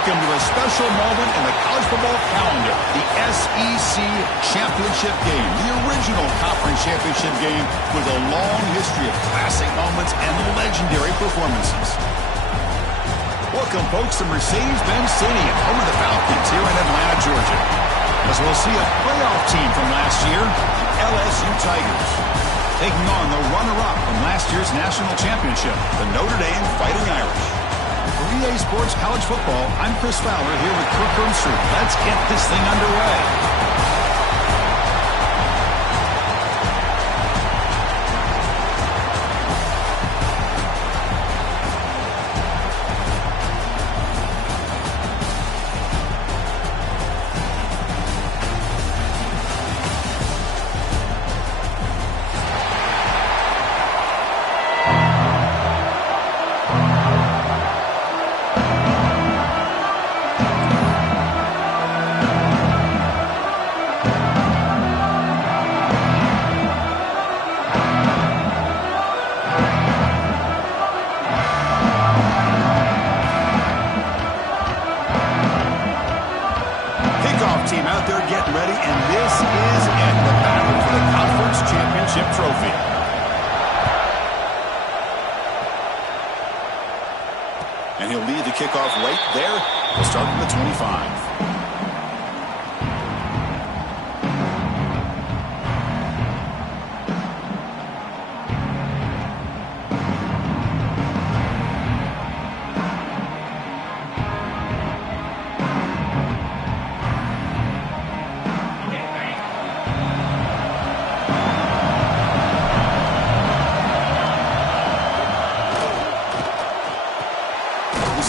Welcome to a special moment in the college football calendar, the SEC Championship game, the original conference championship game with a long history of classic moments and legendary performances. Welcome, folks, to Mercedes-Benz Stadium, home of the Falcons here in Atlanta, Georgia. As we'll see a playoff team from last year, the LSU Tigers, taking on the runner-up from last year's national championship, the Notre Dame Fighting Irish. For EA Sports College Football, I'm Chris Fowler here with Kirk Hermstrom. Let's get this thing underway. Team out there getting ready, and this is it, the battle for the conference championship trophy. And he'll lead the kickoff right there. We'll start from the 25.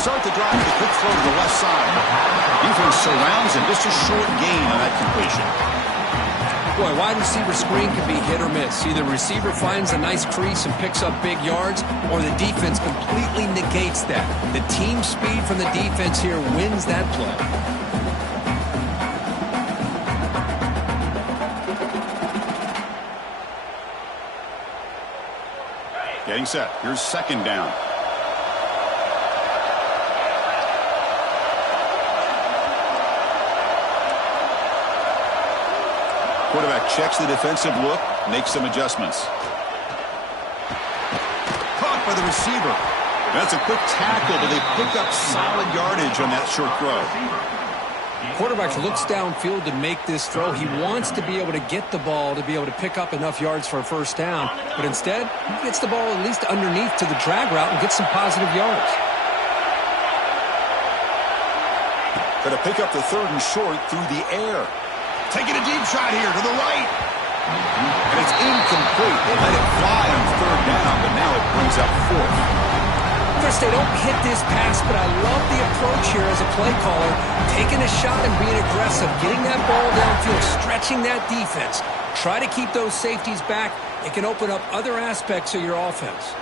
Start the drive with a quick throw to the left side. Defense surrounds him. Just a short gain on that completion. Boy, wide receiver screen can be hit or miss. Either receiver finds a nice crease and picks up big yards, or the defense completely negates that. The team speed from the defense here wins that play. Getting set. Here's second down. Quarterback checks the defensive look, makes some adjustments. Caught by the receiver. That's a quick tackle, but they pick up solid yardage on that short throw. Quarterback looks downfield to make this throw. He wants to be able to get the ball to be able to pick up enough yards for a first down, but instead, he gets the ball at least underneath to the drag route and gets some positive yards. Going to pick up the third and short through the air. Taking a deep shot here to the right. And it's incomplete. They let it fly on third down, but now it brings up fourth. Chris, they don't hit this pass, but I love the approach here as a play caller. Taking a shot and being aggressive, getting that ball downfield, stretching that defense. Try to keep those safeties back. It can open up other aspects of your offense.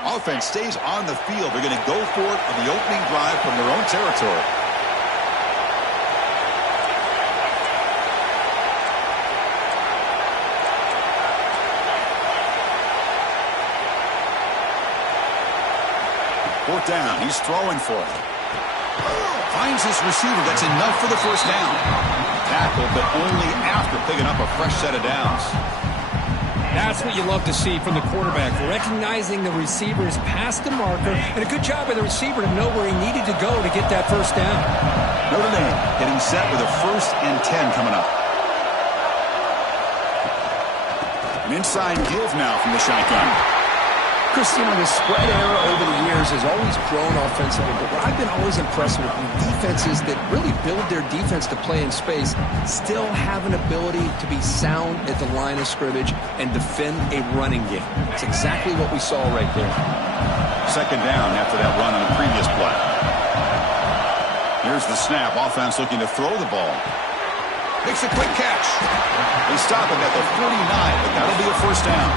Offense stays on the field. They're going to go for it on the opening drive from their own territory. Fourth down. He's throwing for it. Finds his receiver. That's enough for the first down. Tackled, but only after picking up a fresh set of downs. That's what you love to see from the quarterback, recognizing the receiver is past the marker, and a good job by the receiver to know where he needed to go to get that first down. Notre Dame getting set with a 1st and 10 coming up. An inside give now from the shotgun. Chris, you know, the spread era over the years has always grown offensively, but what I've been always impressed with defenses that really build their defense to play in space still have an ability to be sound at the line of scrimmage and defend a running game. It's exactly what we saw right there. Second down after that run on the previous play. Here's the snap. Offense looking to throw the ball. Makes a quick catch. They stop it at the 49, but that'll be a first down.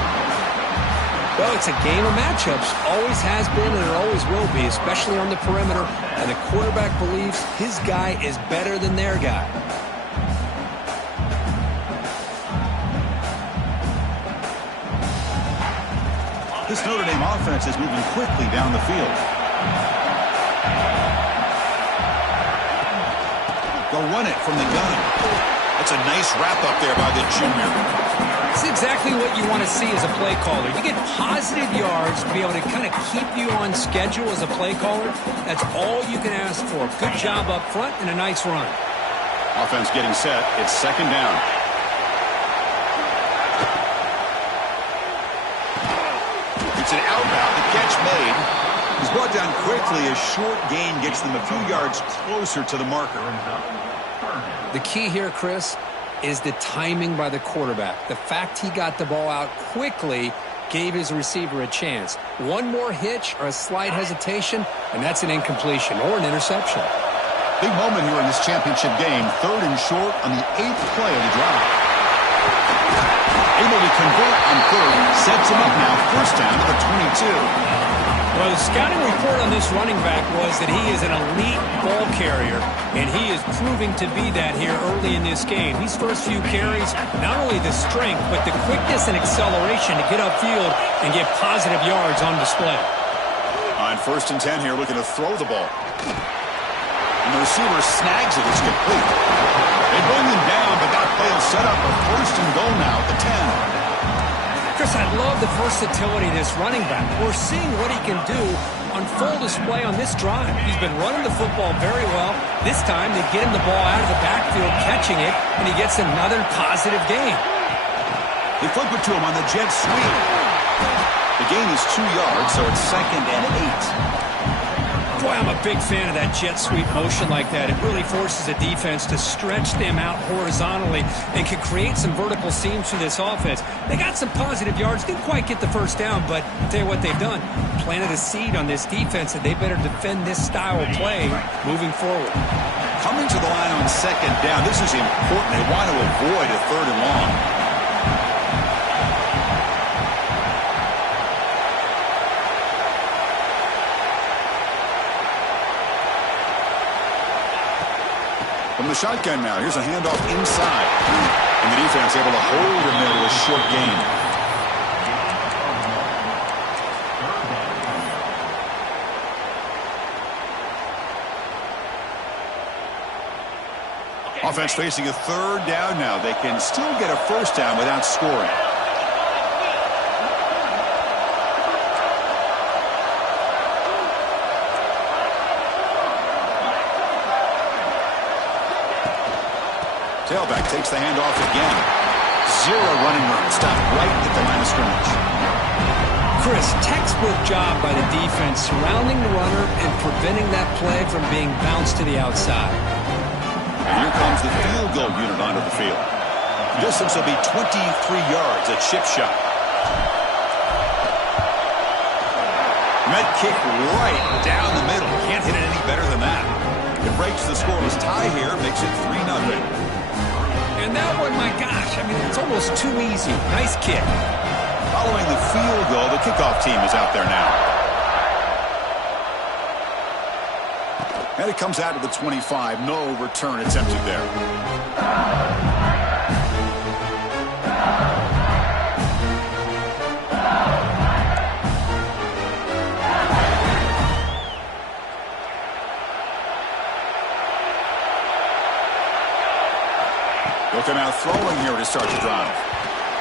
Well, it's a game of matchups. Always has been and it always will be, especially on the perimeter. And the quarterback believes his guy is better than their guy. This Notre Dame offense is moving quickly down the field. They'll run it from the gun. That's a nice wrap-up there by the junior. It's exactly what you want to see as a play caller. You get positive yards to be able to kind of keep you on schedule as a play caller. That's all you can ask for. Good job up front and a nice run. Offense getting set. It's second down. It's an out route. The catch made. He's brought down quickly. A short gain gets them a few yards closer to the marker. The key here, Chris, is the timing by the quarterback. The fact he got the ball out quickly gave his receiver a chance. One more hitch or a slight hesitation, and that's an incompletion or an interception. Big moment here in this championship game. 3rd and short on the 8th play of the drive. Able to convert on 3rd. Sets him up now. First down to the 22. Well, the scouting report on this running back was that he is an elite ball carrier, and he is proving to be that here early in this game. These first few carries, not only the strength, but the quickness and acceleration to get upfield and get positive yards on display. On 1st and 10 here, looking to throw the ball. And the receiver snags it. It's complete. They bring him down, but that play will set up a 1st and goal now at the 10. Chris, I love the versatility of this running back. We're seeing what he can do on full display on this drive. He's been running the football very well. This time, they get him the ball out of the backfield, catching it, and he gets another positive gain. They flip it to him on the jet sweep. The gain is 2 yards, so it's 2nd and 8. Boy, I'm a big fan of that jet sweep motion like that. It really forces a defense to stretch them out horizontally and can create some vertical seams through this offense. They got some positive yards. Didn't quite get the first down, but I'll tell you what they've done. Planted a seed on this defense that they better defend this style of play moving forward. Coming to the line on 2nd down. This is important. They want to avoid a 3rd and long. From the shotgun now, here's a handoff inside. And the defense able to hold him there to a short gain. Offense facing a 3rd down now. They can still get a 1st down without scoring. Tailback takes the handoff again. 0 running room. Stopped right at the line of scrimmage. Chris, textbook job by the defense surrounding the runner and preventing that play from being bounced to the outside. And here comes the field goal unit onto the field. Distance will be 23 yards at chip shot. Met kick right down the middle. Can't hit it any better than that. It breaks the scoreless tie here, makes it 3-0. And that one, my gosh, I mean, it's almost too easy. Nice kick. Following the field goal, the kickoff team is out there now. And it comes out to the 25. No return attempted there. Looking out throwing here to start the drive.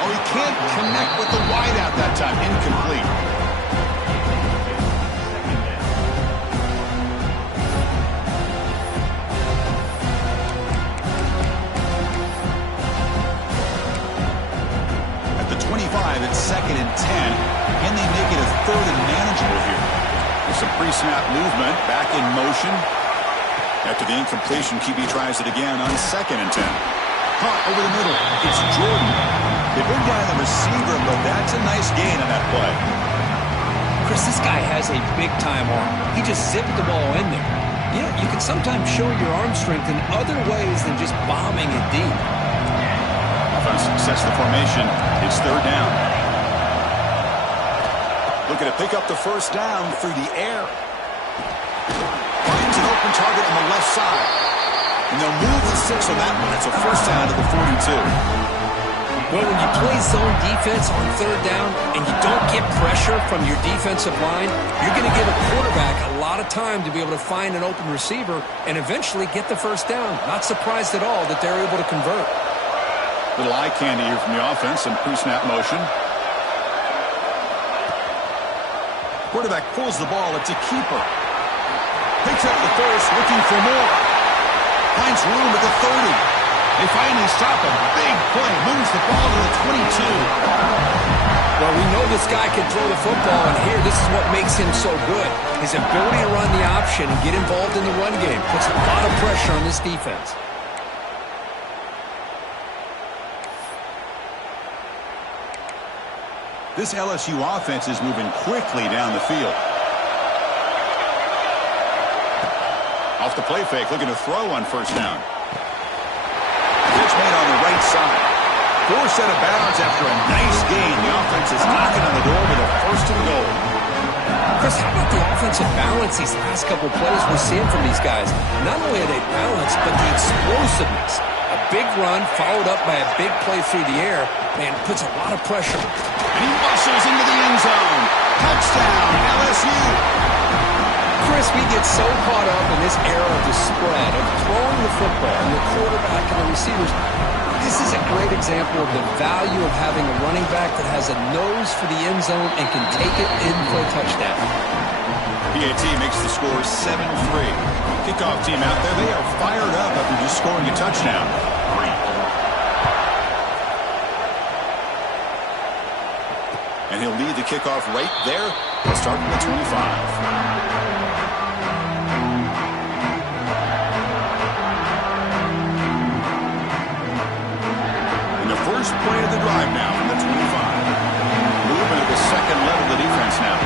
Oh, he can't connect with the wideout that time. Incomplete. At the 25, it's 2nd and 10. Can they make it a 3rd and manageable here? With some pre-snap movement, back in motion. After the incompletion, QB tries it again on 2nd and 10. Caught over the middle. It's Jordan. They bring down the receiver, but that's a nice gain on that play. Chris, this guy has a big-time arm. He just zipped the ball in there. You know, you can sometimes show your arm strength in other ways than just bombing it deep. Offense sets the formation. It's 3rd down. Looking to pick up the 1st down through the air. Finds an open target on the left side. And they'll move the 6 on that one. It's a 1st down to the 42. Well, when you play zone defense on third down and you don't get pressure from your defensive line, you're going to give a quarterback a lot of time to be able to find an open receiver and eventually get the first down. Not surprised at all that they're able to convert. Little eye candy here from the offense and pre-snap motion. Quarterback pulls the ball. It's a keeper. Picks up the first, looking for more. Finds room at the 30. They finally stop a big play. Moves the ball to the 22. Well, we know this guy can throw the football, and here, this is what makes him so good. His ability to run the option and get involved in the run game puts a lot of pressure on this defense. This LSU offense is moving quickly down the field. Off the play fake, looking to throw on first down. Pitch made on the right side. Forced out of bounds after a nice gain. The offense is knocking on the door with a first and goal. Chris, how about the offensive balance these last couple plays we're seeing from these guys? Not only are they balanced, but the explosiveness. A big run followed up by a big play through the air, man, puts a lot of pressure. And he muscles into the end zone. Touchdown, LSU. Chris, we get so caught up in this era of the spread, of throwing the football, and the quarterback and the receivers. This is a great example of the value of having a running back that has a nose for the end zone and can take it in for a touchdown. PAT makes the score 7-3. Kickoff team out there, they are fired up after just scoring a touchdown. And he'll lead the kickoff right there. Starting at 25. First play of the drive now from the 25. Moving to the second level of the defense now.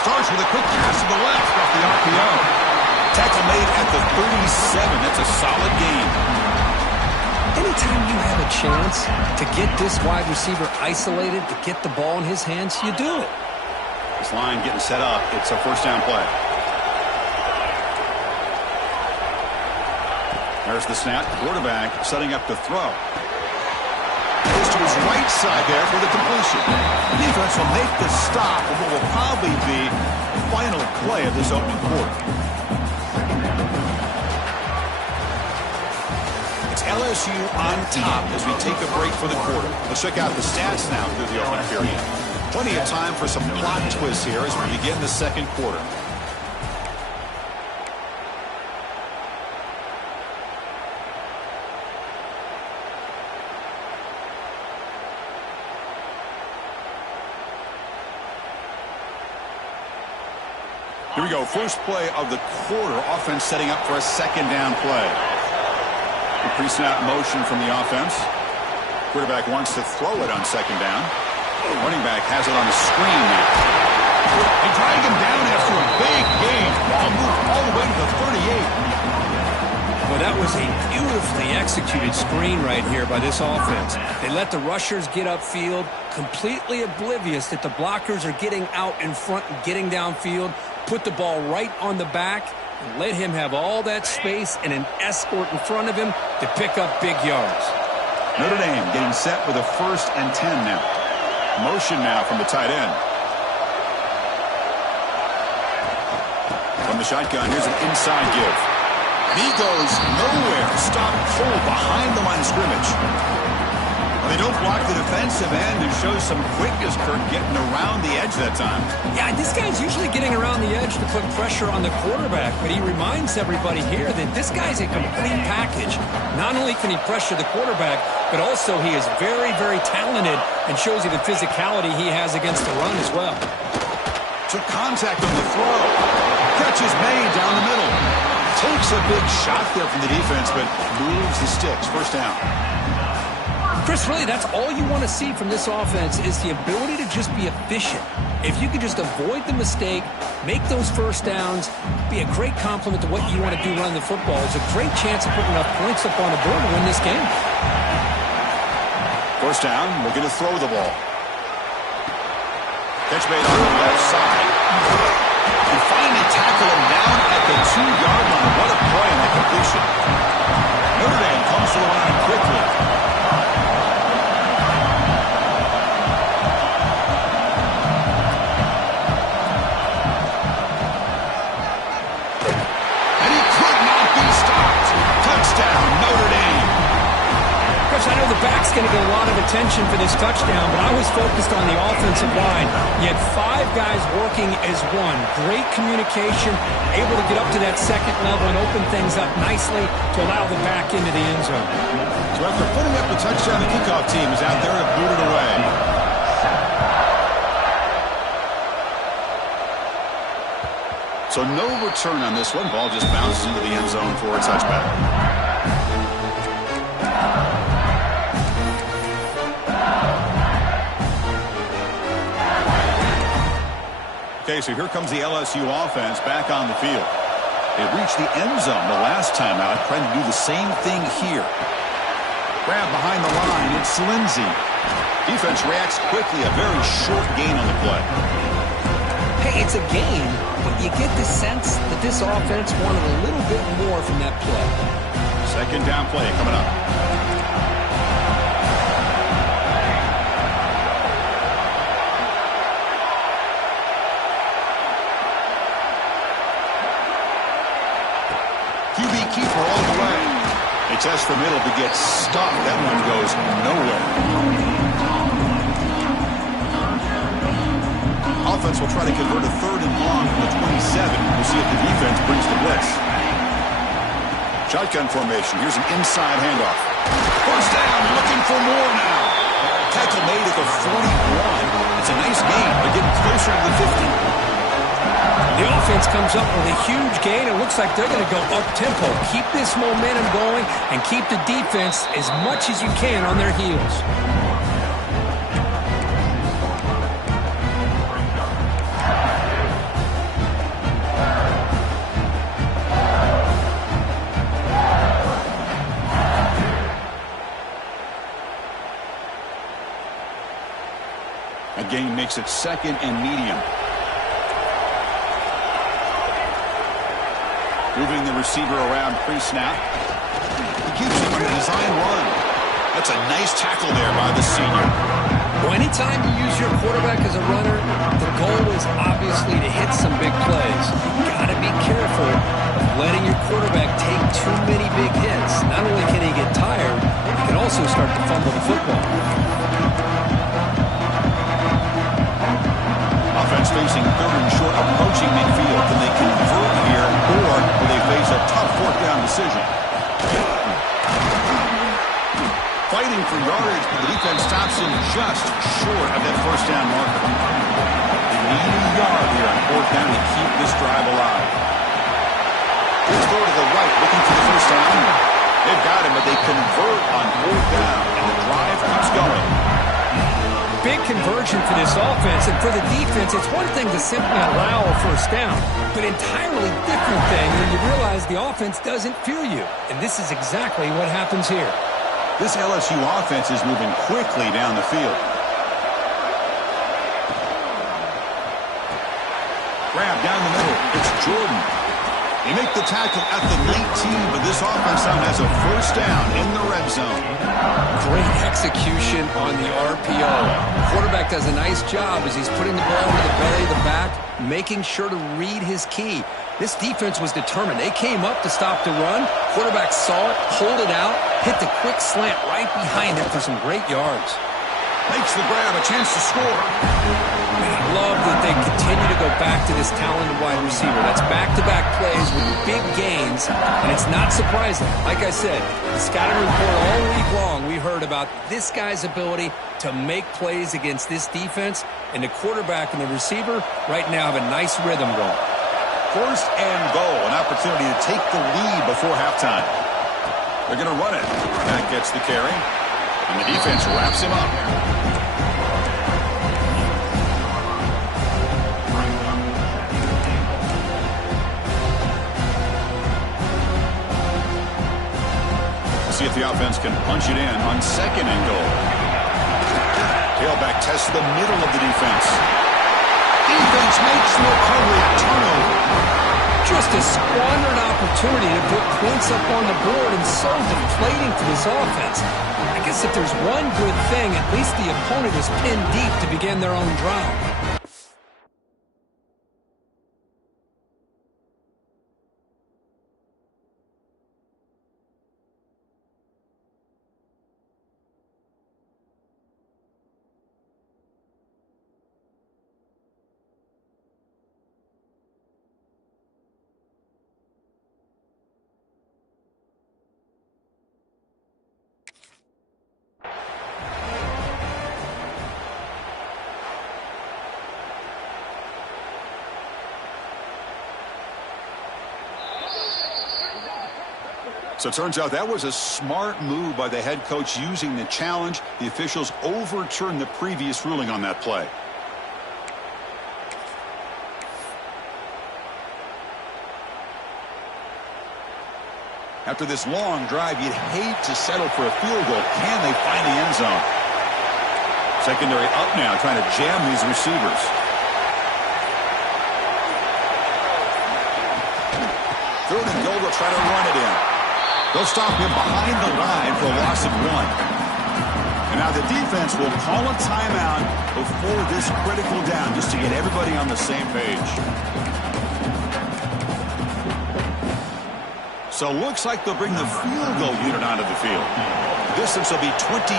Starts with a quick pass to the left off the RPO. Tackle made at the 37. That's a solid gain. Anytime you have a chance to get this wide receiver isolated, to get the ball in his hands, you do it. This line getting set up. It's a first down play. There's the snap. Quarterback setting up to throw. Goes to his right side there for the completion. The defense will make the stop of what will probably be the final play of this opening quarter. It's LSU on top as we take a break for the quarter. Let's check out the stats now through the opening period. Plenty of time for some plot twists here as we begin the second quarter. Here we go. First play of the quarter. Offense setting up for a second down play. The pre-snap motion from the offense. Quarterback wants to throw it on second down. Running back has it on the screen now. They drag him down after a big gain. Ball moved all the way to the 38. Well, that was a beautifully executed screen right here by this offense. They let the rushers get upfield, completely oblivious that the blockers are getting out in front and getting downfield, put the ball right on the back, and let him have all that space and an escort in front of him to pick up big yards. Notre Dame getting set with a 1st and 10 now. Motion now from the tight end. From the shotgun, here's an inside give. He goes nowhere. Stop full behind the line of scrimmage. They don't block the defensive end and show some quickness, Kirk, getting around the edge that time. Yeah, this guy's usually getting around the edge to put pressure on the quarterback, but he reminds everybody here that this guy's a complete package. Not only can he pressure the quarterback, but also he is very, very talented and shows you the physicality he has against the run as well. Took contact on the throw. Catch is made down the middle. Takes a big shot there from the defense, but moves the sticks. First down. Chris, really, that's all you want to see from this offense is the ability to just be efficient. If you could just avoid the mistake, make those first downs, be a great compliment to what you want to do running the football. It's a great chance of putting enough points up on the board to win this game. First down, looking to throw the ball. Catch made on the left side. And finally tackle him down at the 2-yard line. What a play on the completion. And he could not be stopped. Touchdown, Notre Dame. Coach, I know the back's going to get a lot of attention for this touchdown, but I was focused on the offensive line. You had 5 guys working as one. Great communication, able to get up to that second level and open things up nicely to allow the back into the end zone. So after putting up the touchdown, the kickoff team is out there to boot it away. So no return on this one. Ball just bounces into the end zone for a touchback. Okay, so here comes the LSU offense back on the field. They reached the end zone the last time out, trying to do the same thing here. Grab behind the line, it's Lindsey. Defense reacts quickly, a very short gain on the play. Hey, it's a gain, but you get the sense that this offense wanted a little bit more from that play. Second down play coming up. QB keeper all the way. They test for middle to get stuffed. That one goes nowhere. Offense will try to convert a 3rd and long from the 27. We'll see if the defense brings the blitz. Shotgun formation. Here's an inside handoff. First down, looking for more now. Tackle made at the 41. It's a nice gain. They're getting closer to the 50. The offense comes up with a huge gain. It looks like they're going to go up-tempo. Keep this momentum going and keep the defense as much as you can on their heels. A gain makes it 2nd and medium. Moving the receiver around pre-snap. He keeps him on a design run. That's a nice tackle there by the senior. Well, anytime you use your quarterback as a runner, the goal is obviously to hit some big plays. You've got to be careful of letting your quarterback take too many big hits. Not only can he get tired, he can also start to fumble the football. Offense facing 3rd and short, approaching midfield. Can they convert here, or will they face a tough 4th down decision? Fighting for yardage, but the defense stops him just short of that 1st down marker. They need a yard here on 4th down to keep this drive alive. Let's go to the right, looking for the 1st down. They've got him, but they convert on 4th down, and the drive keeps going. Big conversion for this offense, and for the defense, it's one thing to simply allow a 1st down, but entirely different thing when you realize the offense doesn't fear you, and this is exactly what happens here. This LSU offense is moving quickly down the field. Grab down the middle, it's Jordan. They make the tackle at the 19, but this offense now has a 1st down in the red zone. Great execution on the RPO. Quarterback does a nice job as he's putting the ball into the belly of the back, making sure to read his key. This defense was determined. They came up to stop the run. Quarterback saw it, pulled it out, hit the quick slant right behind it for some great yards. Makes the grab, a chance to score. I love that they continue to go back to this talented wide receiver. That's back-to-back plays with big gains, and it's not surprising. Like I said, the scouting report all week long, we heard about this guy's ability to make plays against this defense, and the quarterback and the receiver right now have a nice rhythm going. 1st and goal, an opportunity to take the lead before halftime. They're going to run it. That gets the carry, and the defense wraps him up. See if the offense can punch it in on 2nd and goal. Tailback tests the middle of the defense. Defense makes the recovery, turnover. Just a squandered opportunity to put points up on the board, and so deflating for this offense. I guess if there's one good thing, at least the opponent is pinned deep to begin their own drive. So it turns out that was a smart move by the head coach using the challenge. The officials overturned the previous ruling on that play. After this long drive, you'd hate to settle for a field goal. Can they find the end zone? Secondary up now, trying to jam these receivers. Third and goal, they'll try to run it in. They'll stop him behind the line for a loss of 1. And now the defense will call a timeout before this critical down, just to get everybody on the same page. So looks like they'll bring the field goal unit onto the field. The distance will be 23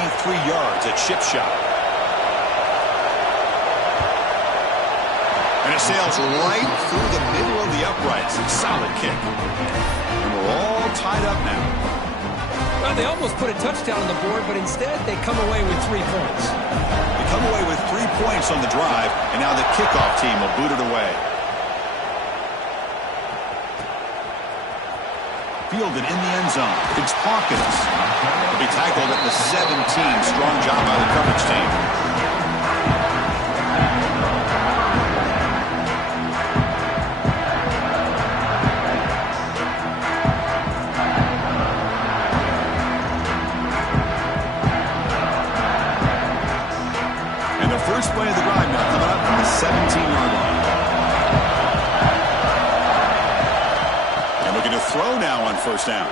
yards at chip shot. And it sails right through the middle of the uprights. Solid kick. And we're all tied up now. Well, they almost put a touchdown on the board, but instead they come away with 3 points. They come away with 3 points on the drive, and now the kickoff team will boot it away. Fielded in the end zone. It's Hawkins. He'll be tackled at the 17. Strong job by the coverage team. And the first play of the drive now coming up from the 17-yard line. Looking to throw now on first down. The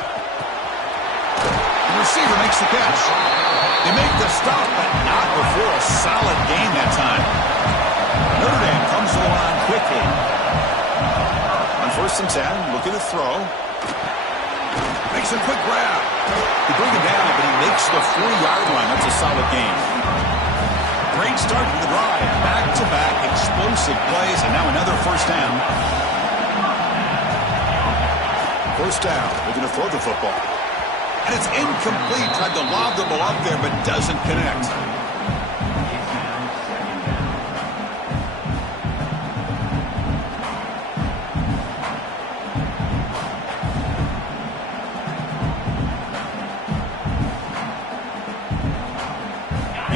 receiver makes the catch. They make the stop, but not before a solid gain that time. Notre Dame comes to the line quickly. On first and 10, looking to throw. Makes a quick grab. They bring him down, but he makes the 40-yard line. That's a solid gain. Great start to the drive. Back-to-back explosive plays, and now another first down. First down, looking to throw the football. And it's incomplete. Tried to lob the ball up there, but doesn't connect.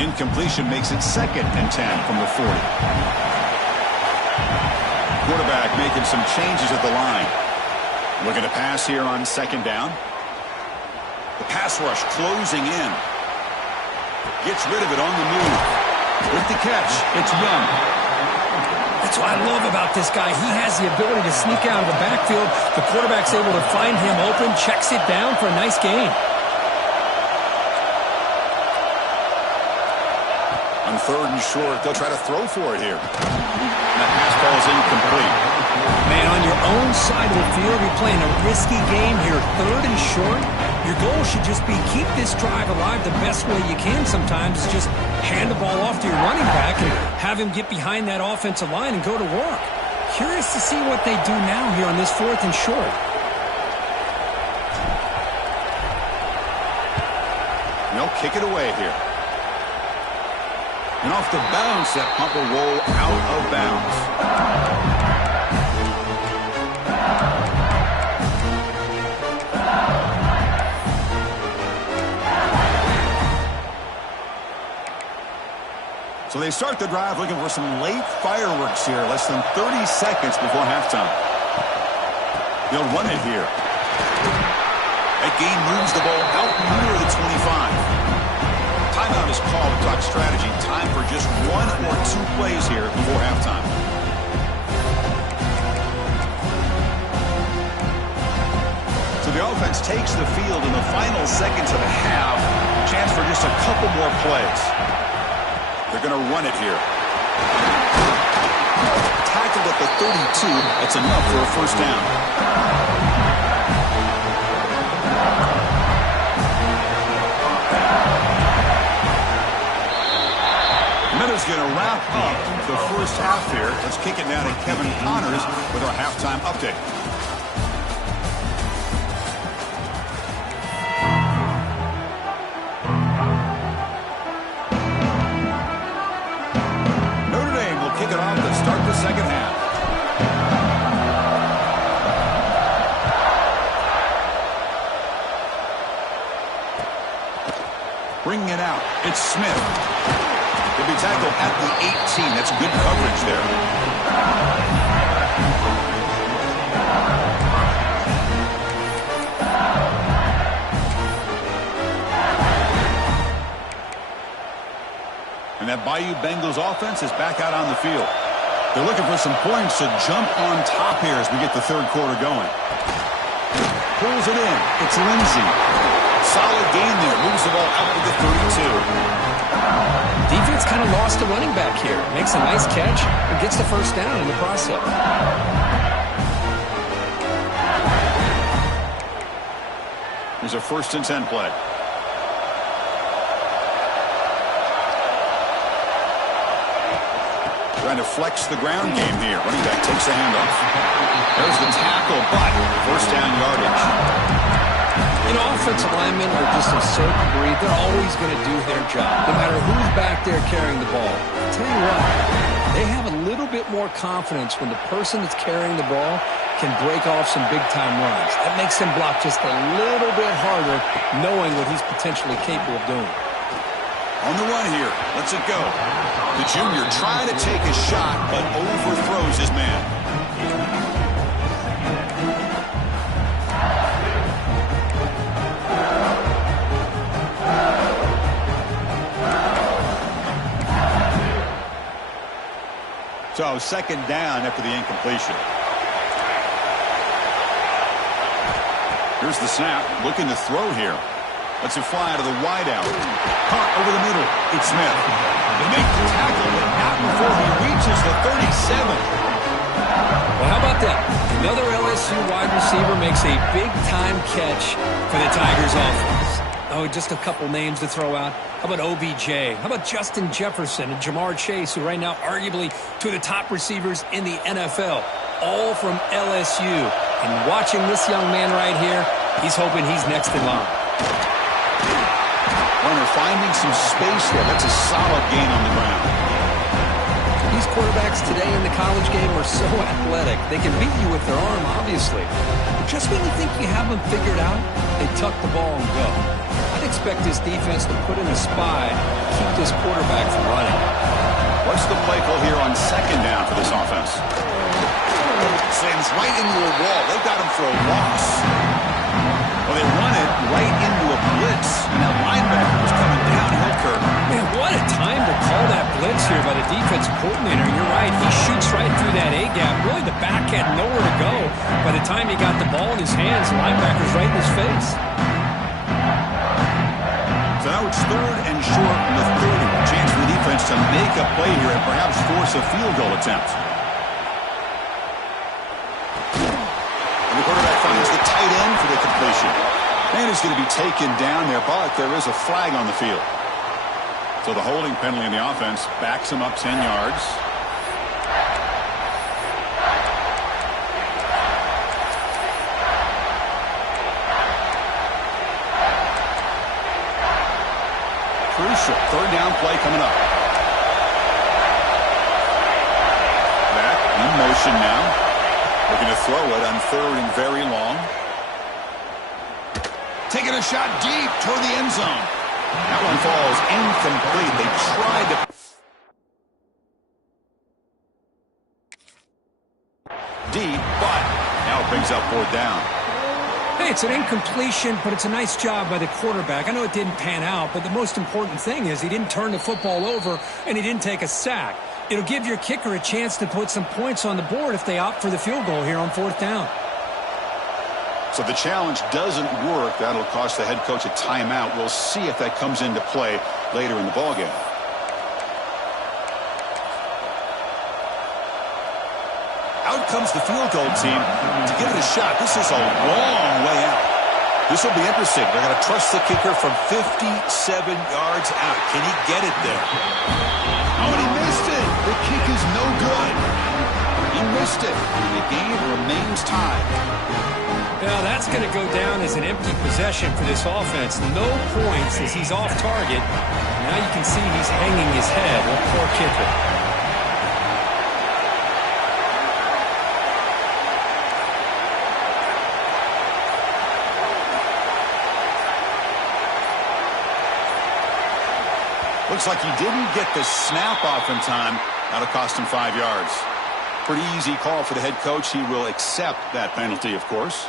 Incompletion makes it 2nd and 10 from the 40. Quarterback making some changes at the line. Looking to pass here on 2nd down. The pass rush closing in. Gets rid of it on the move. With the catch, it's Young. That's what I love about this guy. He has the ability to sneak out of the backfield. The quarterback's able to find him open, checks it down for a nice gain. On 3rd and short, they'll try to throw for it here. And that pass ball is incomplete. Man, on your own side of the field, you're playing a risky game here. 3rd and short. Your goal should just be keep this drive alive the best way you can sometimes. Is just hand the ball off to your running back and have him get behind that offensive line and go to work. Curious to see what they do now here on this 4th and short. And they'll kick it away here. And off the bounce, that punt will roll out of bounds. So they start the drive looking for some late fireworks here, less than 30 seconds before halftime. They'll run it here. That gain moves the ball out near the 25. Timeout is called to talk strategy. Time for just 1 or 2 plays here before halftime. So the offense takes the field in the final seconds of the half. Chance for just a couple more plays. They're going to run it here. Tackled at the 32. That's enough for a first down. Minutes going to wrap up the first half here. Let's kick it down to Kevin Connors with our halftime update. Notre Dame will kick it off to start the second half. bringing it out. It's Smith. He'll be tackled at the 18. That's good coverage there. And that Bayou Bengals offense is back out on the field. They're looking for some points to jump on top here as we get the third quarter going. Pulls it in. It's Lindsey. Solid gain there. Moves the ball out to the 32. Defense kind of lost a running back here. Makes a nice catch and gets the first down in the process. Here's a 1st and 10 play. Trying to flex the ground game here. Running back takes the handoff. There's the tackle, but first down yardage. You know, offensive linemen are just a certain breed. They're always going to do their job, no matter who's back there carrying the ball. I'll tell you what, they have a little bit more confidence when the person that's carrying the ball can break off some big-time runs. That makes him block just a little bit harder, knowing what he's potentially capable of doing. On the run here. Lets it go. The junior trying to take a shot, but overthrows his man. So, 2nd down after the incompletion. Here's the snap. Looking to throw here. Lets it fly out of the wideout. Caught over the middle. It's Smith. They make the tackle, but not before he reaches the 37. Well, how about that? Another LSU wide receiver makes a big-time catch for the Tigers offense. Oh, just a couple names to throw out. How about OBJ? How about Justin Jefferson and Jamar Chase, who right now arguably two of the top receivers in the NFL, all from LSU. And watching this young man right here, he's hoping he's next in line. Runner finding some space there. That's a solid gain on the ground. These quarterbacks today in the college game are so athletic. They can beat you with their arm, obviously. But just when you think you have them figured out, they tuck the ball and go. I'd expect this defense to put in a spy, keep this quarterback from running. What's the play call here on 2nd down for this offense? Slams right into a wall. They've got him for a loss. Well, they run it right into a blitz, and that linebacker was coming downhill curve. Man, what a time to call that blitz here by the defensive coordinator. You're right. He shoots right through that A-gap. Really, the back had nowhere to go. By the time he got the ball in his hands, the linebacker's right in his face. So now it's 3rd and short from the 30. A chance for the defense to make a play here and perhaps force a field goal attempt. And the quarterback finds the tight end for the completion. And he's going to be taken down there, but there is a flag on the field. So the holding penalty in the offense backs him up 10 yards. Crucial 3rd down play coming up. Back in motion now. Looking to throw it on 3rd and very long. Taking a shot deep toward the end zone. That one falls incomplete. They tried to deep, but now it brings up 4th down. Hey, it's an incompletion, but it's a nice job by the quarterback. I know it didn't pan out, but the most important thing is he didn't turn the football over and he didn't take a sack. It'll give your kicker a chance to put some points on the board if they opt for the field goal here on 4th down. So the challenge doesn't work. That'll cost the head coach a timeout. We'll see if that comes into play later in the ballgame. Out comes the field goal team to give it a shot. This is a long way out. This will be interesting. They're going to trust the kicker from 57 yards out. Can he get it there? Oh, and he missed it. The kick is no good. He missed it. The game remains tied. Now that's going to go down as an empty possession for this offense. No points as he's off target. Now you can see he's hanging his head. Well, poor kicker. Looks like he didn't get the snap off in time. That'll cost him 5 yards. Pretty easy call for the head coach. He will accept that penalty, of course.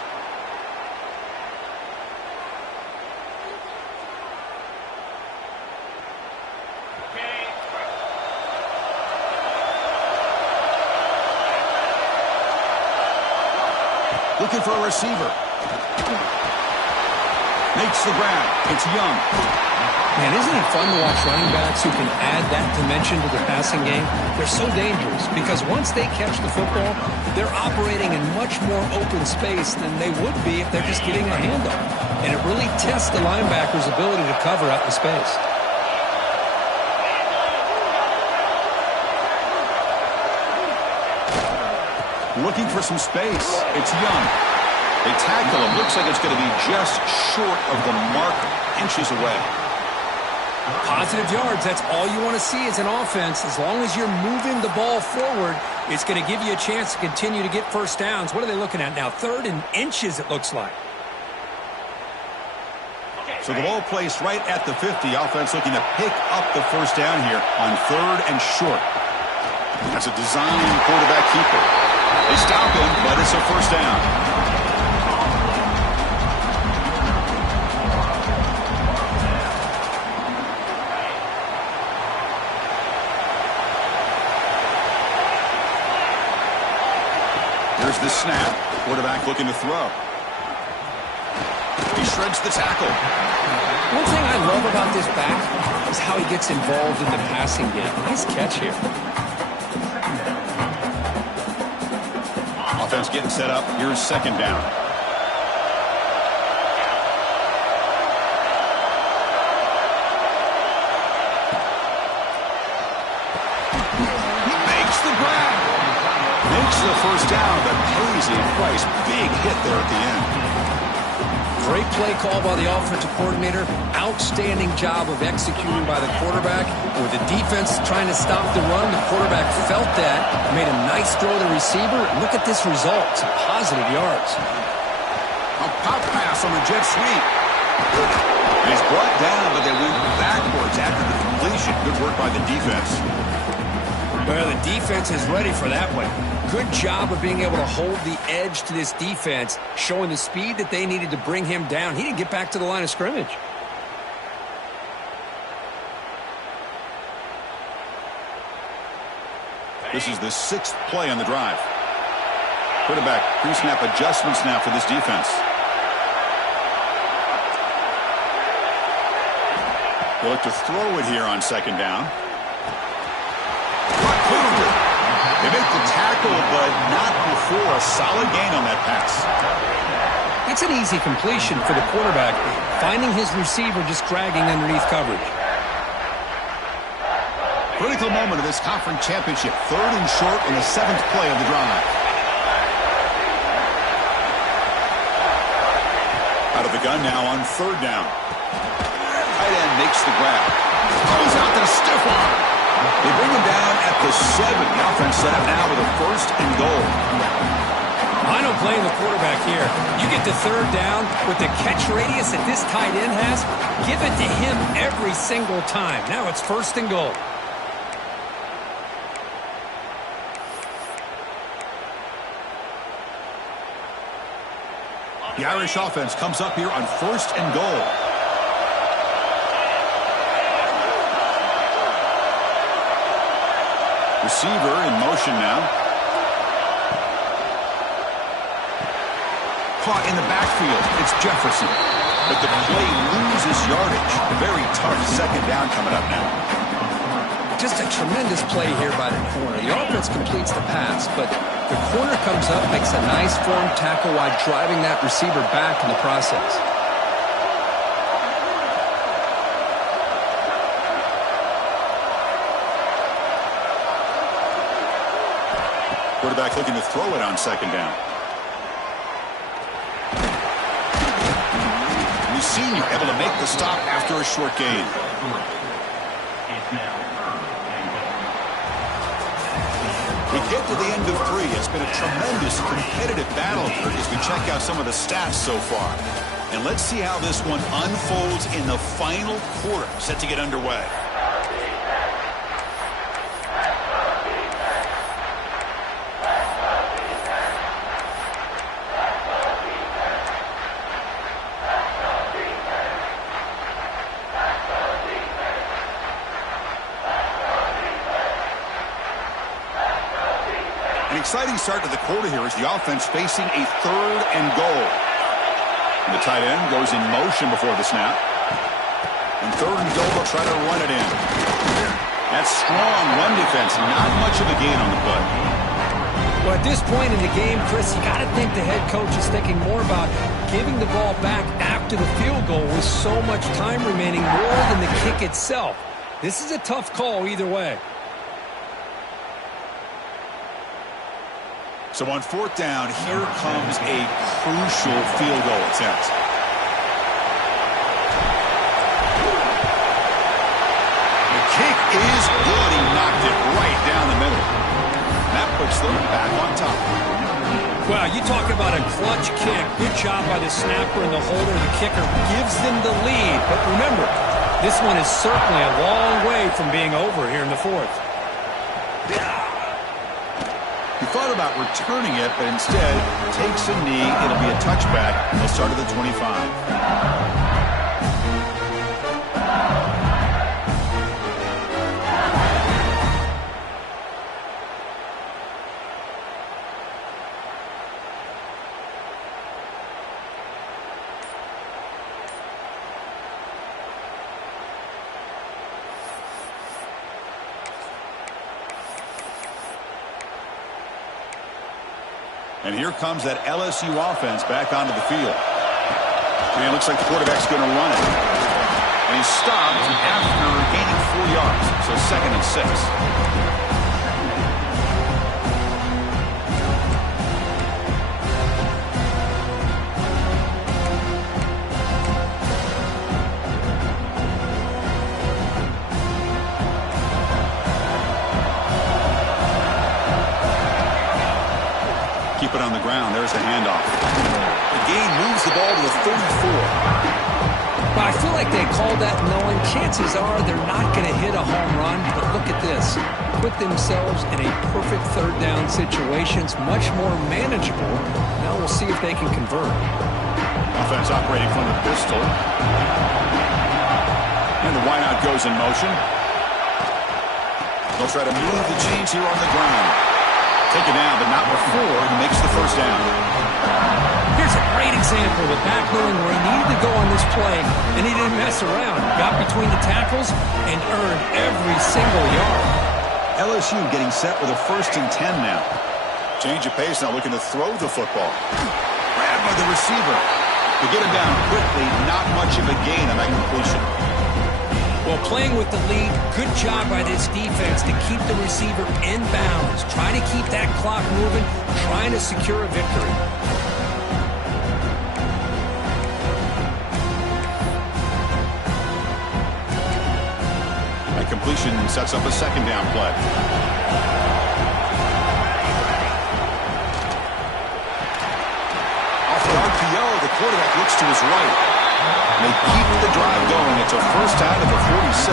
Looking for a receiver. Makes the grab. It's Young. Man, isn't it fun to watch running backs who can add that dimension to the passing game? They're so dangerous because once they catch the football, they're operating in much more open space than they would be if they're just getting a handoff. And it really tests the linebacker's ability to cover out in space. Looking for some space. It's Young. They tackle him. Looks like it's going to be just short of the marker, inches away. Positive yards, that's all you want to see as an offense. As long as you're moving the ball forward, it's going to give you a chance to continue to get first downs. What are they looking at now? 3rd and inches, it looks like. So the ball placed right at the 50. Offense looking to pick up the first down here on 3rd and short. That's a design quarterback keeper. They stop him, but it's a first down. Here's the snap. Quarterback looking to throw. He shreds the tackle. One thing I love about this back is how he gets involved in the passing game. Nice catch here. Offense getting set up. Here's 2nd down. He makes the grab. Makes the first down, but pays a price. Big hit there at the end. Great play call by the offensive coordinator. Outstanding job of executing by the quarterback. With the defense trying to stop the run, the quarterback felt that, made a nice throw to the receiver. Look at this result. Some positive yards. A pop pass on the jet sweep. And he's brought down, but they went backwards after the completion. Good work by the defense. Well, the defense is ready for that one. Good job of being able to hold the edge to this defense, showing the speed that they needed to bring him down. He didn't get back to the line of scrimmage. This is the 6th play on the drive. Quarterback pre-snap adjustments now for this defense. They look to throw it here on 2nd down. They make the tackle, but not before a solid gain on that pass. That's an easy completion for the quarterback, finding his receiver just dragging underneath coverage. Critical moment of this conference championship. 3rd and short in the 7th play of the drive. Out of the gun now on 3rd down. Tight end makes the grab. Throws out the stiff arm. They bring him down at the 7. The offense set up now with a 1st and goal. I don't blame the quarterback here. You get to 3rd down with the catch radius that this tight end has, give it to him every single time. Now it's 1st and goal. The Irish offense comes up here on 1st and goal. Receiver in motion now. Caught in the backfield. It's Jefferson. But the play loses yardage. A very tough 2nd down coming up now. Just a tremendous play here by the corner. The offense completes the pass, but the corner comes up, makes a nice form tackle while driving that receiver back in the process. Quarterback looking to throw it on 2nd down. The senior able to make the stop after a short gain. We get to the end of 3. It's been a tremendous competitive battle here as we check out some of the stats so far. And let's see how this one unfolds in the final quarter, set to get underway. exciting start to the quarter here as the offense facing a 3rd and goal. And the tight end goes in motion before the snap. And 3rd and goal, they'll try to run it in. That's strong run defense. Not much of a gain on the play. Well, at this point in the game, Chris, you got to think the head coach is thinking more about giving the ball back after the field goal with so much time remaining more than the kick itself. This is a tough call either way. So on 4th down, here comes a crucial field goal attempt. The kick is good. He knocked it right down the middle. That puts them back on top. Well, you talk about a clutch kick. Good job by the snapper and the holder. The kicker gives them the lead. But remember, this one is certainly a long way from being over here in the 4th. He thought about returning it, but instead takes a knee. It'll be a touchback. They'll start at the 25. And here comes that LSU offense back onto the field. And it looks like the quarterback's going to run it. And he's stopped after gaining 4 yards. So 2nd and 6. Keep it on the ground. There's the handoff. The gain moves the ball to the 34. Well, I feel like they called that knowing chances are they're not going to hit a home run. But look at this. Put themselves in a perfect 3rd down situation. It's much more manageable. Now we'll see if they can convert. Offense operating from the pistol. And the wideout goes in motion. They'll try to move the chains here on the ground. Taken down, but not before he makes the 1st down. Here's a great example of the back knowing where he needed to go on this play, and he didn't mess around. Got between the tackles and earned every single yard. LSU getting set with a 1st and 10 now. Change of pace, now looking to throw the football. Grabbed by the receiver. To get him down quickly, not much of a gain on that completion. Well, playing with the lead, good job by this defense to keep the receiver in bounds. Try to keep that clock moving, trying to secure a victory. That completion sets up a 2nd down play. Off the RPO, the quarterback looks to his right. They keep the drive going. It's a 1st down to the 46.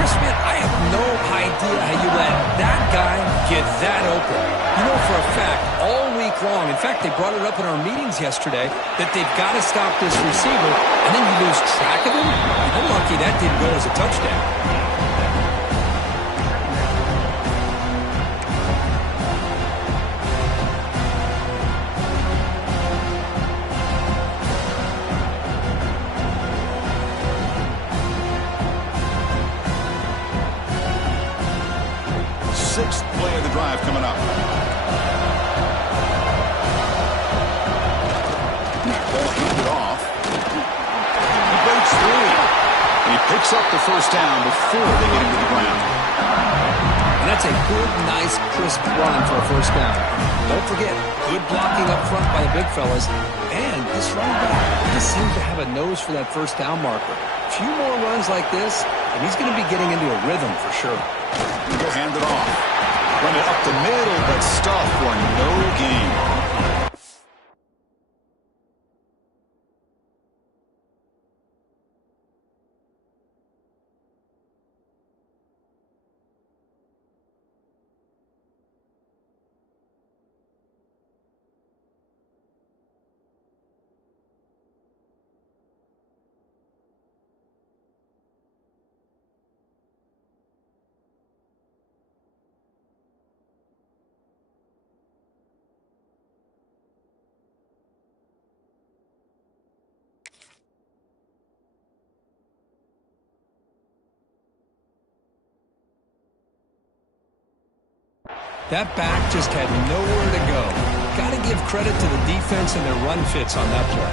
Chris, man, I have no idea how you let that guy get that open. You know for a fact, all week long, in fact, they brought it up in our meetings yesterday, that they've got to stop this receiver, and then you lose track of him? I'm lucky that didn't go as a touchdown. Sixth play of the drive coming up. Ball handed off. He breaks through. And he picks up the 1st down before they get him to the ground. And that's a good, nice, crisp run for a 1st down. Don't forget, good blocking up front by the big fellas. And this running back just seems to have a nose for that 1st down marker. A few more runs like this, and he's going to be getting into a rhythm for sure. He'll hand it off. Run it up the middle, but stuff for no gain. That back just had nowhere to go. Got to give credit to the defense and their run fits on that play.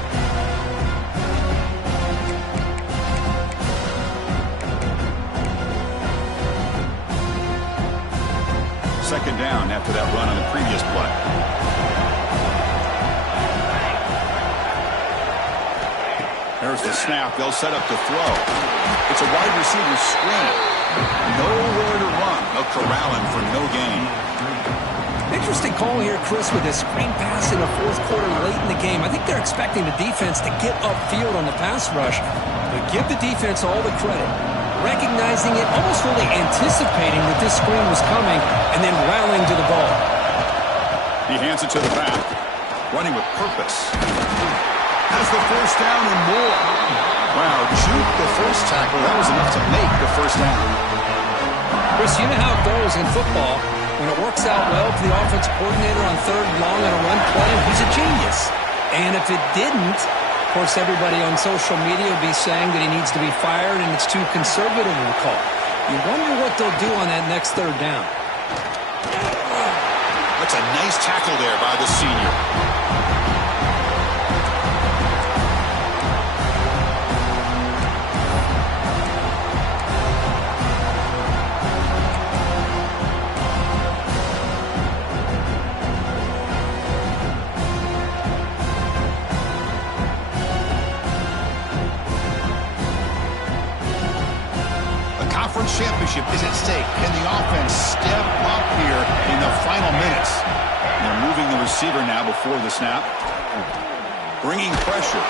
Second down after that run on the previous play. There's the snap. They'll set up to throw. It's a wide receiver screen. Nowhere to run. They'll corral him for no gain. Interesting call here, Chris, with this screen pass in the fourth quarter late in the game. I think they're expecting the defense to get upfield on the pass rush, but give the defense all the credit. Recognizing it, almost really anticipating that this screen was coming, and then rallying to the ball. He hands it to the back. Running with purpose. Has the first down and more. Wow, juke the first tackle. That was enough to make the first down. Chris, you know how it goes in football. When it works out well for the offensive coordinator on third and long on a run play, he's a genius. And if it didn't, of course, everybody on social media will be saying that he needs to be fired and it's too conservative of a call. You wonder what they'll do on that next third down. That's a nice tackle there by the senior. Championship is at stake. Can the offense step up here in the final minutes? They're moving the receiver now before the snap. Bringing pressure.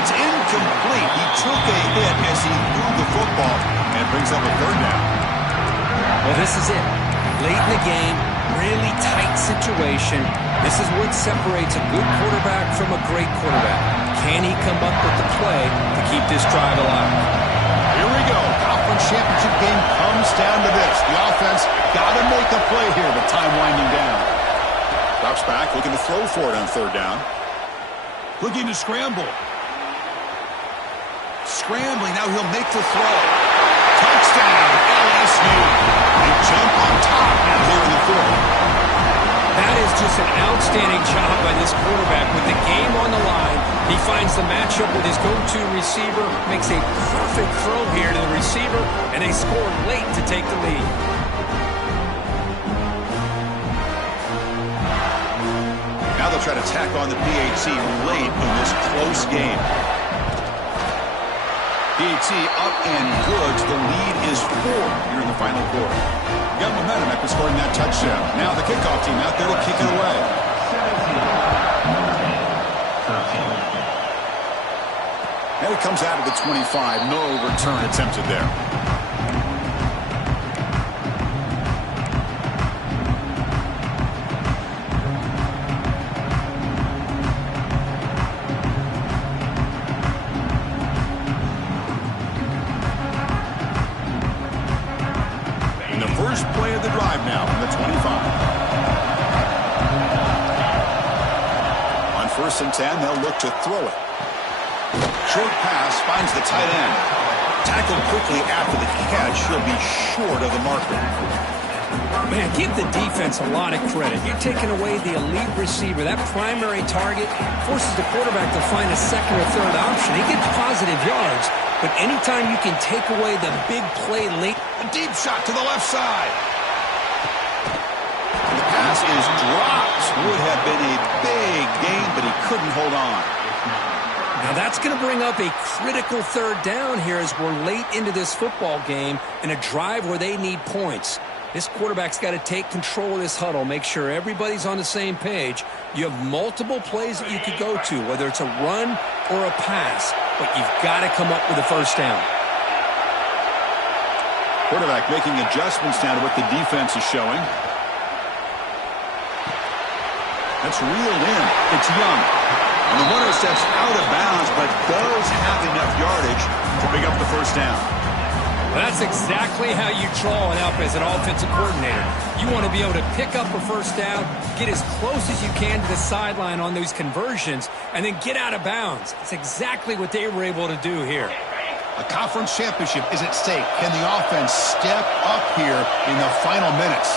It's incomplete. He took a hit as he threw the football and brings up a third down. Well, this is it. Late in the game, really tight situation. This is what separates a good quarterback from a great quarterback. Can he come up with the play to keep this drive alive? Here we go. Conference championship game comes down to this. The offense got to make a play here, but time winding down. Drops back, looking to throw for it on third down. Looking to scramble. Scrambling, now he'll make the throw. Touchdown, LSU. They jump on top now here in the fourth. That is just an outstanding job by this quarterback with the game on the line. He finds the matchup with his go-to receiver, makes a perfect throw here to the receiver, and they score late to take the lead. Now they'll try to tack on the PAT late in this close game. PAT up and good. The lead is 4 here in the final quarter. Got momentum after scoring that touchdown. Now the kickoff team out there to kick it away. And it comes out of the 25. No return attempted there. And the first play of the drive now from the 25. On 1st and 10, they'll look to throw it. Short pass finds the tight end. Tackled quickly after the catch. He'll be short of the marker. Man, give the defense a lot of credit. You're taking away the elite receiver. That primary target forces the quarterback to find a second or third option. He gets positive yards, but anytime you can take away the big play late. A deep shot to the left side. And the pass is dropped. Would have been a big gain, but he couldn't hold on. Now that's going to bring up a critical third down here as we're late into this football game in a drive where they need points. This quarterback's got to take control of this huddle, make sure everybody's on the same page. You have multiple plays that you could go to, whether it's a run or a pass, but you've got to come up with a first down. Quarterback making adjustments now to what the defense is showing. That's reeled in. It's Young. And the runner steps out of bounds, but does have enough yardage to pick up the first down. That's exactly how you draw it up as an offensive coordinator. You want to be able to pick up a first down, get as close as you can to the sideline on those conversions, and then get out of bounds. It's exactly what they were able to do here. A conference championship is at stake. Can the offense step up here in the final minutes?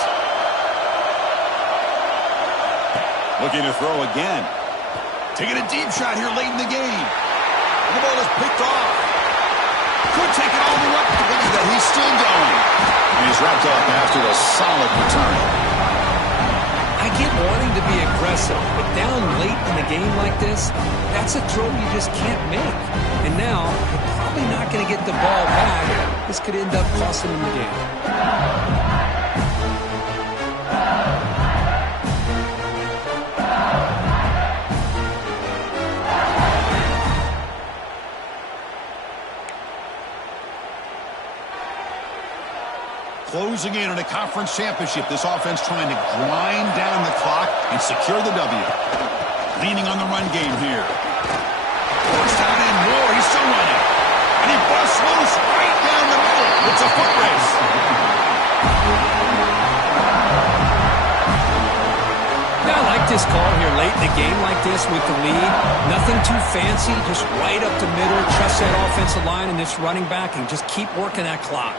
Looking to throw again. Taking a deep shot here late in the game. And the ball is picked off. Could take it all the way up. Look at that. He's still going. And he's wrapped up after a solid return. I get wanting to be aggressive, but down late in the game like this, that's a throw you just can't make. And now, you're probably not going to get the ball back. This could end up costing him the game. Closing in on a conference championship, this offense trying to grind down the clock and secure the W. Leaning on the run game here. Forced out in more. He's still running. And he busts loose right down the middle. It's a foot race. Yeah, I like this call here late in the game like this with the lead. Nothing too fancy, just right up the middle. Trust that offensive line and this running back and just keep working that clock.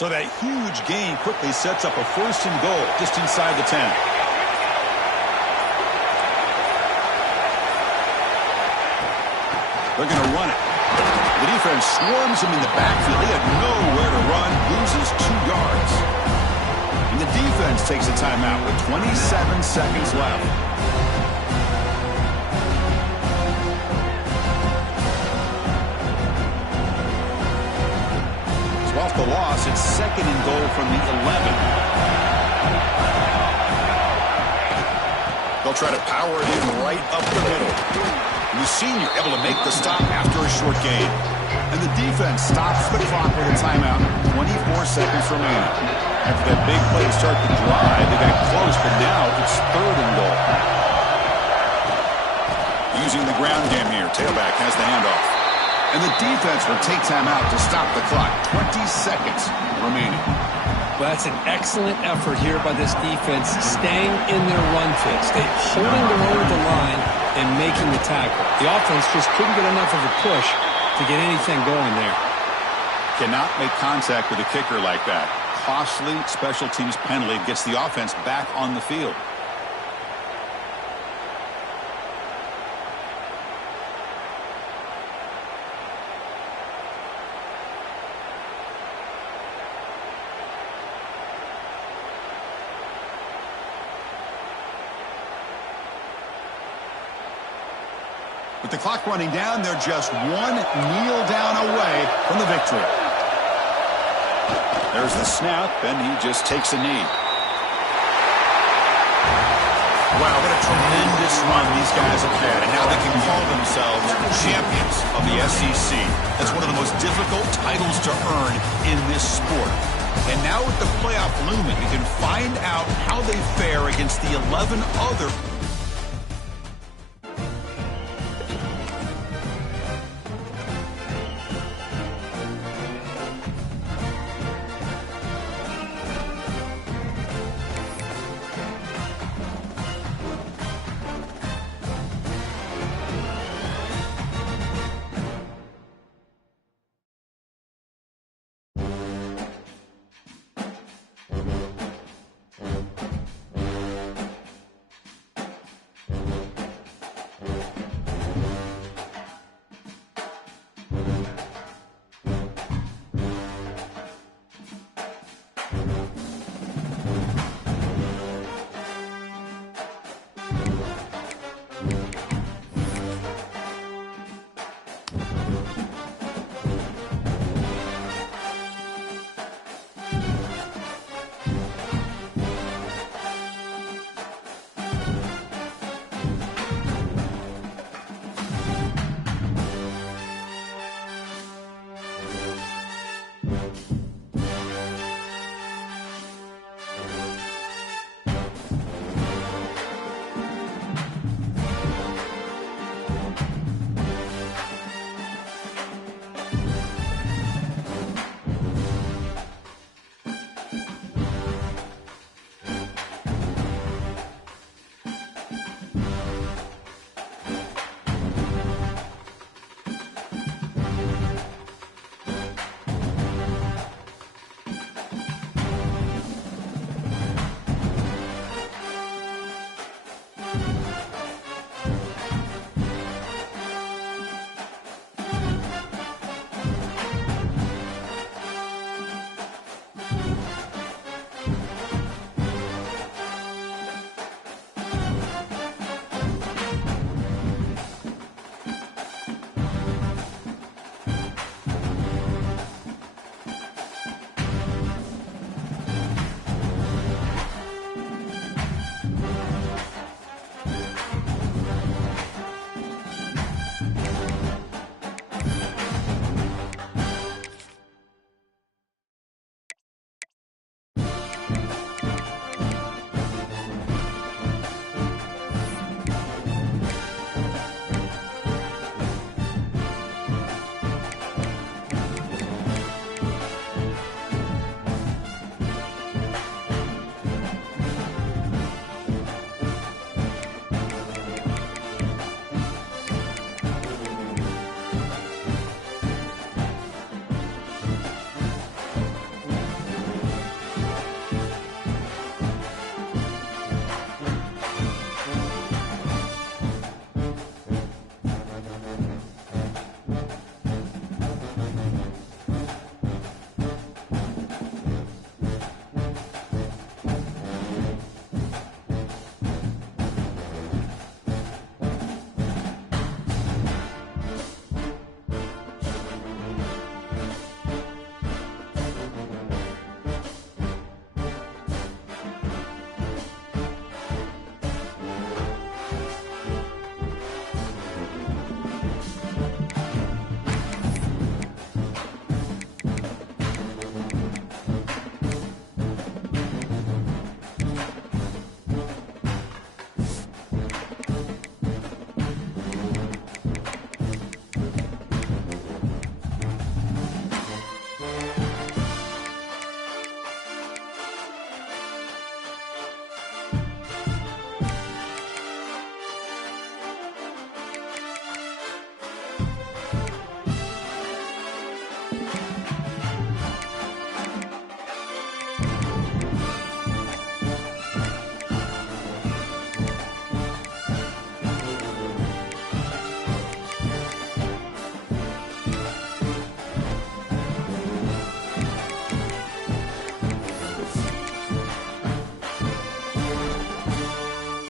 So that huge gain quickly sets up a 1st and goal just inside the 10. They're going to run it. The defense swarms him in the backfield. He had nowhere to run, loses 2 yards. And the defense takes a timeout with 27 seconds left. Off the loss, it's 2nd and goal from the 11. They'll try to power it in right up the middle. And the senior able to make the stop after a short gain. And the defense stops the clock with a timeout. 24 seconds remaining. After that big play to start the drive, they got close, but now it's 3rd and goal. Using the ground game here, tailback has the handoff. And the defense will take time out to stop the clock. 20 seconds remaining. Well, that's an excellent effort here by this defense, staying in their run fits. They're holding their own at the line and making the tackle. The offense just couldn't get enough of a push to get anything going there. Cannot make contact with a kicker like that. Costly special teams penalty gets the offense back on the field. With the clock running down, they're just 1 kneel down away from the victory. There's the snap, and he just takes a knee. Wow, what a tremendous run these guys have had, and now they can call themselves champions of the SEC. That's one of the most difficult titles to earn in this sport. And now with the playoff looming, you can find out how they fare against the 11 other